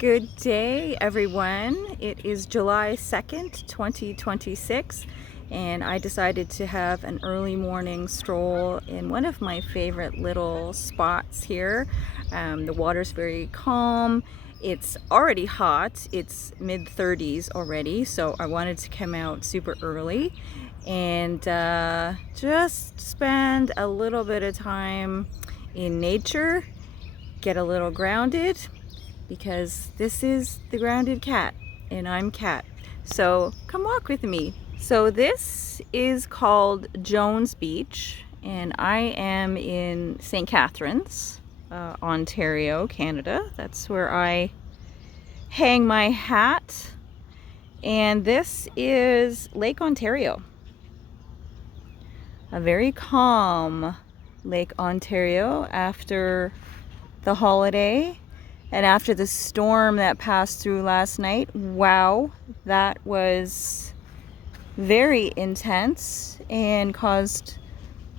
Good day, everyone. It is July 2nd, 2026, and I decided to have an early morning stroll in one of my favorite little spots here. The water's very calm. It's already hot. It's mid-30s already, so I wanted to come out super early and just spend a little bit of time in nature, get a little grounded, because this is the grounded cat and I'm Cat. So come walk with me. So this is called Jones Beach and I am in St. Catharines, Ontario, Canada. That's where I hang my hat. And this is Lake Ontario. A very calm Lake Ontario after the holiday. And after the storm that passed through last night, wow, that was very intense and caused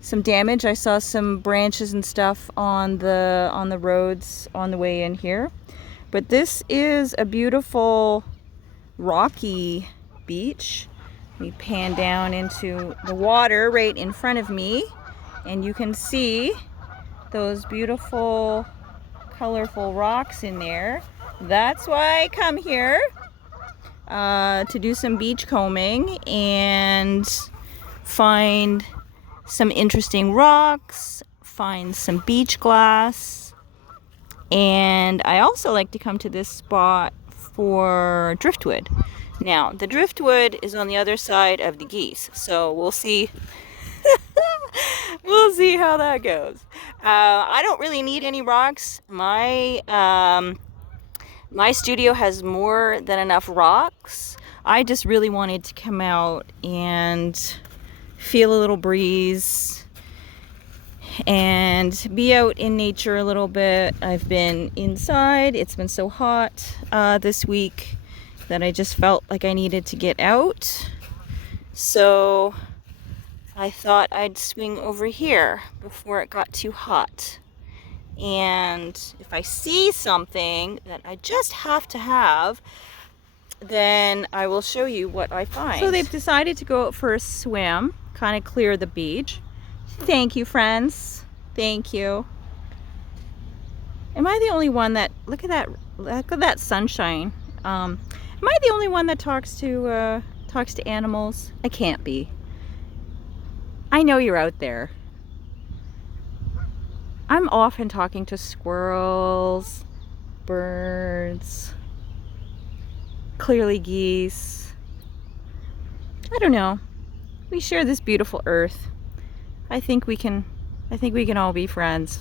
some damage. I saw some branches and stuff on the roads on the way in here. But this is a beautiful rocky beach. We pan down into the water right in front of me, and you can see those beautiful colorful rocks in there. That's why I come here to do some beach combing and find some interesting rocks, find some beach glass, and I also like to come to this spot for driftwood. Now, the driftwood is on the other side of the geese, so we'll see. We'll see how that goes. I don't really need any rocks. My studio has more than enough rocks. I just really wanted to come out and feel a little breeze and be out in nature a little bit. I've been inside. It's been so hot this week that I just felt like I needed to get out. So I thought I'd swing over here before it got too hot. And if I see something that I just have to have, then I will show you what I find. So they've decided to go out for a swim, kind of clear the beach. Thank you, friends. Thank you. Am I the only one that, look at that sunshine. Am I the only one that talks to animals? I can't be. I know you're out there. I'm often talking to squirrels, birds, clearly geese. I don't know. We share this beautiful earth. I think we can all be friends.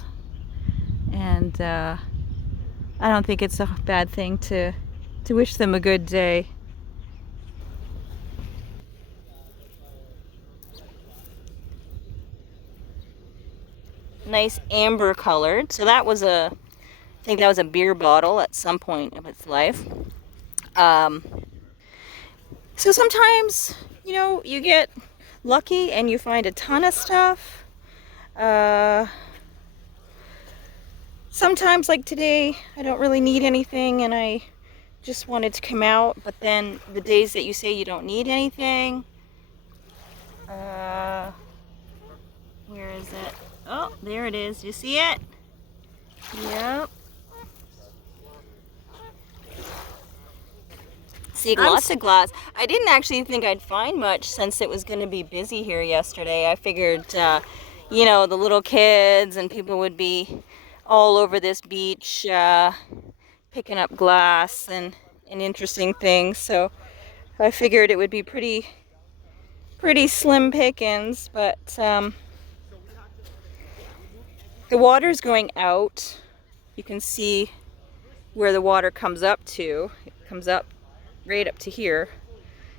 And I don't think it's a bad thing to wish them a good day. Nice amber colored. So that was I think that was a beer bottle at some point of its life. So sometimes, you know, you get lucky and you find a ton of stuff. Sometimes, like today, I don't really need anything and I just wanted to come out. But then the days that you say you don't need anything, where is it? Oh, there it is. You see it? Yep. See, lots of glass. I didn't actually think I'd find much since it was going to be busy here yesterday. I figured, you know, the little kids and people would be all over this beach picking up glass and interesting things. So I figured it would be pretty slim pickings, but the water's going out. You can see where the water comes up to. It comes up right up to here.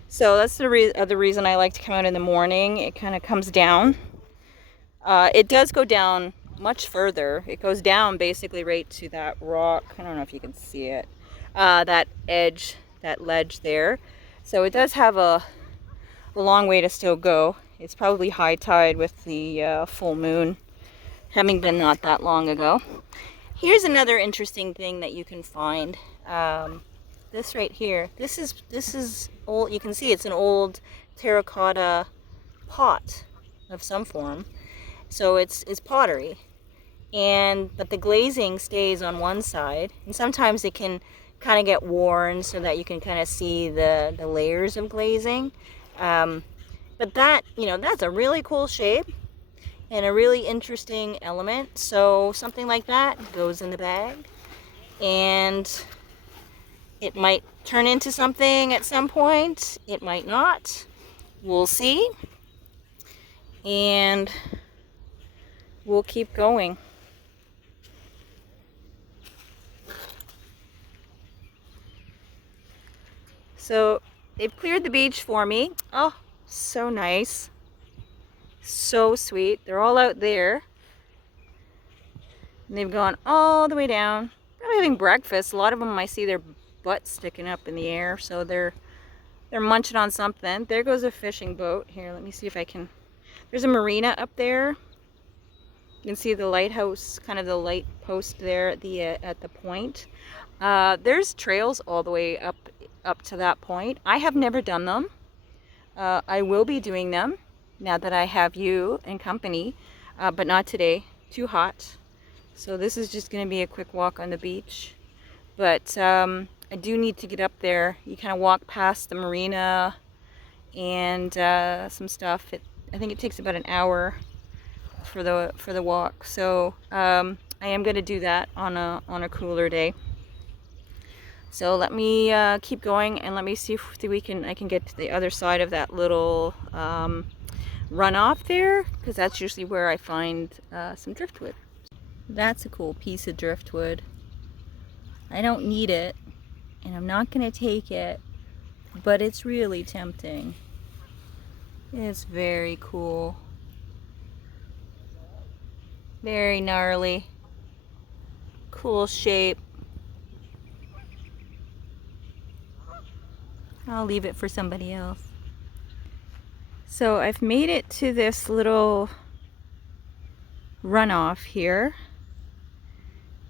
So that's the other reason I like to come out in the morning. It kind of comes down. It does go down much further. It goes down basically right to that rock. I don't know if you can see it. That edge, that ledge there. So it does have a long way to still go. It's probably high tide with the full moon having been not that long ago. Here's another interesting thing that you can find. This right here, this is old. You can see it's an old terracotta pot of some form. So it's pottery, but the glazing stays on one side, and sometimes it can kind of get worn so that you can kind of see the layers of glazing. But that, that's a really cool shape and a really interesting element. So something like that goes in the bag, and it might turn into something at some point. It might not. We'll see. And we'll keep going. So they've cleared the beach for me. Oh, so nice. So sweet. They're all out there. And they've gone all the way down. Probably having breakfast. A lot of them, I see their butts sticking up in the air, so they're munching on something. There goes a fishing boat. Here, let me see if I can. There's a marina up there. You can see the lighthouse, kind of the light post there at the point. There's trails all the way up to that point. I have never done them. I will be doing them now that I have you and company, but not today. Too hot. So this is just going to be a quick walk on the beach. But I do need to get up there. You kind of walk past the marina and some stuff. I think it takes about an hour for the walk. So I am going to do that on a cooler day. So let me keep going, and let me see if I can get to the other side of that little runoff there, because that's usually where I find some driftwood. That's a cool piece of driftwood. I don't need it, and I'm not going to take it, but it's really tempting. It's very cool. Very gnarly. Cool shape. I'll leave it for somebody else. So I've made it to this little runoff here.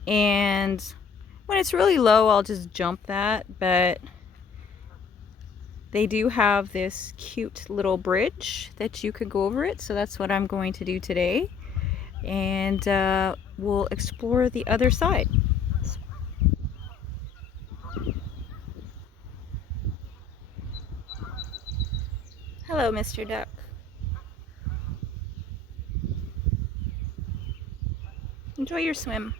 And when it's really low, I'll just jump that. But they do have this cute little bridge that you could go over it. So that's what I'm going to do today. And we'll explore the other side. Hello, Mr. Duck. Enjoy your swim.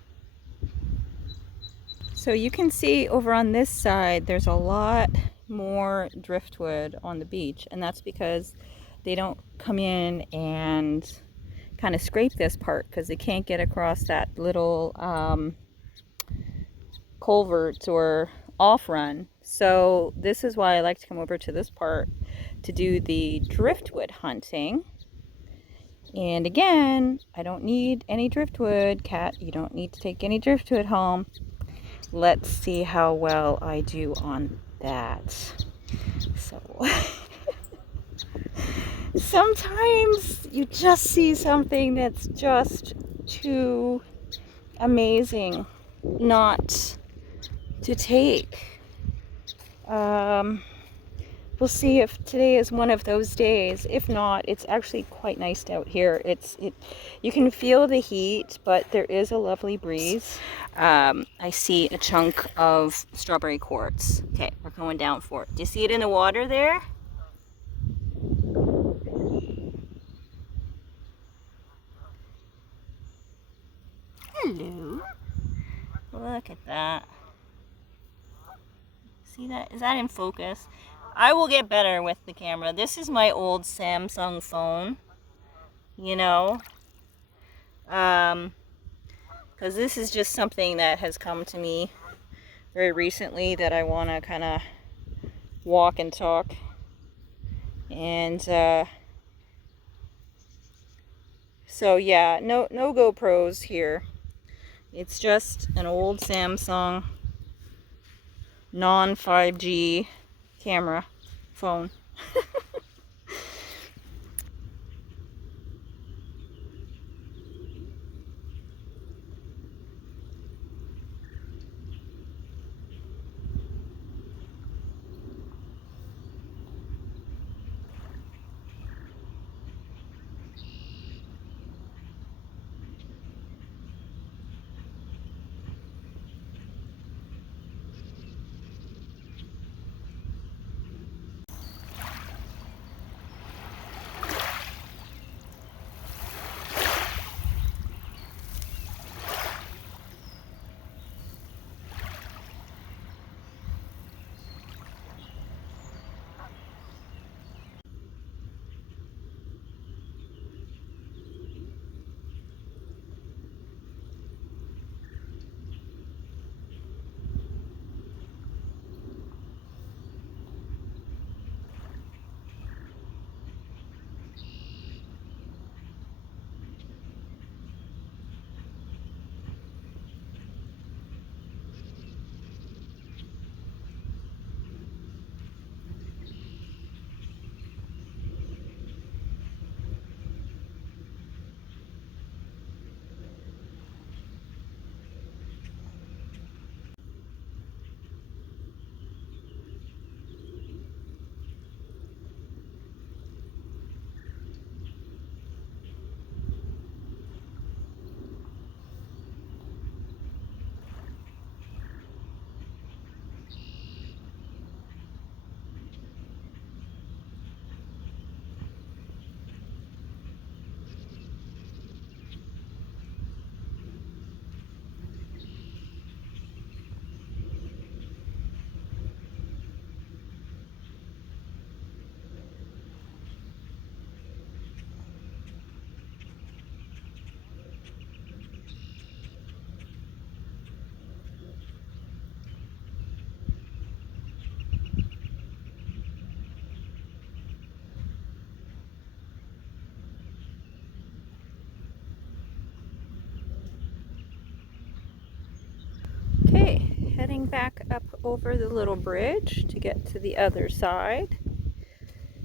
So you can see over on this side, there's a lot more driftwood on the beach, and that's because they don't come in and kind of scrape this part because they can't get across that little culvert or off run. So this is why I like to come over to this part to do the driftwood hunting. And again, I don't need any driftwood. Cat, you don't need to take any driftwood home. Let's see how well I do on that. So sometimes you just see something that's just too amazing not to take. We'll see if today is one of those days. If not, it's actually quite nice out here. You can feel the heat, but there is a lovely breeze. I see a chunk of strawberry quartz. Okay, we're going down for it. Do you see it in the water there? Hello. Look at that. See that? Is that in focus? I will get better with the camera. This is my old Samsung phone, because this is just something that has come to me very recently that I want to kind of walk and talk. And so yeah, no GoPros here. It's just an old Samsung non-5G camera phone. coming back up over the little bridge to get to the other side,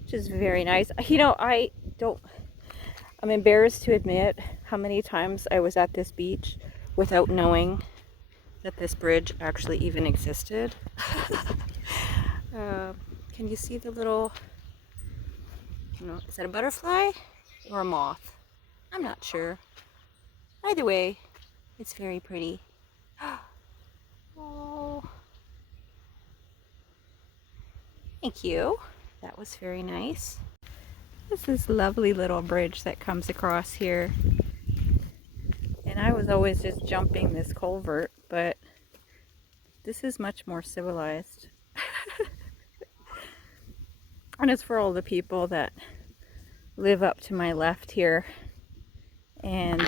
which is very nice. You know, I'm embarrassed to admit how many times I was at this beach without knowing that this bridge actually even existed. Can you see the little, is that a butterfly or a moth? I'm not sure. Either way, it's very pretty. Oh, thank you. That was very nice. This is this lovely little bridge that comes across here. And I was always just jumping this culvert, but this is much more civilized. And it's for all the people that live up to my left here and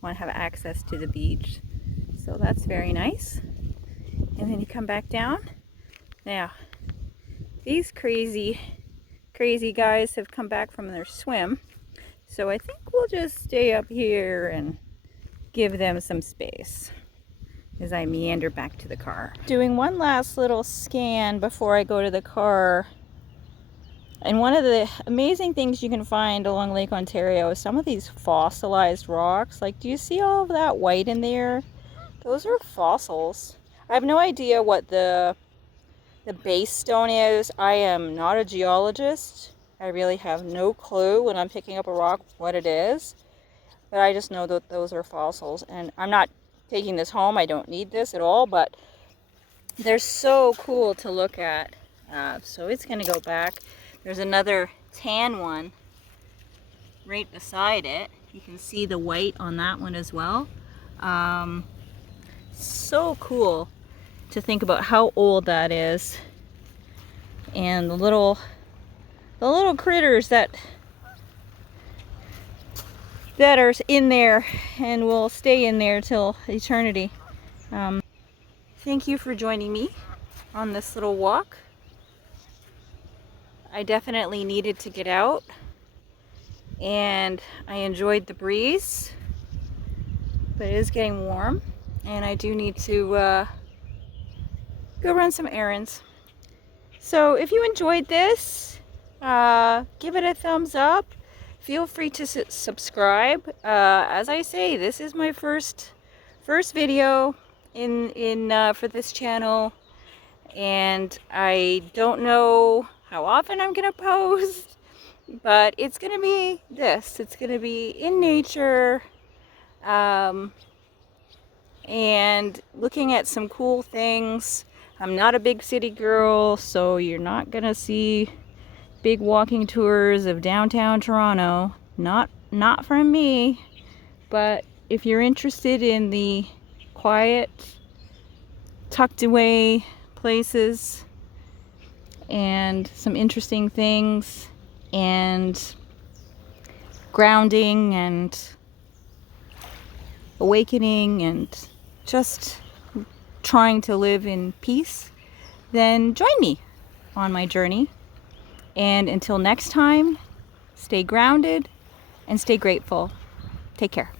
want to have access to the beach. So that's very nice. And then you come back down. Now, these crazy guys have come back from their swim. So I think we'll just stay up here and give them some space as I meander back to the car. Doing one last little scan before I go to the car. And one of the amazing things you can find along Lake Ontario is some of these fossilized rocks. Like, do you see all of that white in there? Those are fossils. I have no idea what the base stone is. I am not a geologist. I really have no clue when I'm picking up a rock what it is. But I just know that those are fossils. And I'm not taking this home. I don't need this at all. But they're so cool to look at. So it's going to go back. There's another tan one right beside it. You can see the white on that one as well. So cool to think about how old that is. And the little critters that are in there and will stay in there till eternity. Thank you for joining me on this little walk. I definitely needed to get out, and I enjoyed the breeze, but it is getting warm, and I do need to go run some errands. So if you enjoyed this, give it a thumbs up. Feel free to subscribe. As I say, this is my first video for this channel, and I don't know how often I'm gonna post, but it's gonna be this. It's gonna be in nature, and looking at some cool things. I'm not a big city girl, so you're not gonna see big walking tours of downtown Toronto. Not from me. But if you're interested in the quiet, tucked away places and some interesting things and grounding and awakening and just trying to live in peace, then join me on my journey. And until next time, stay grounded and stay grateful. Take care.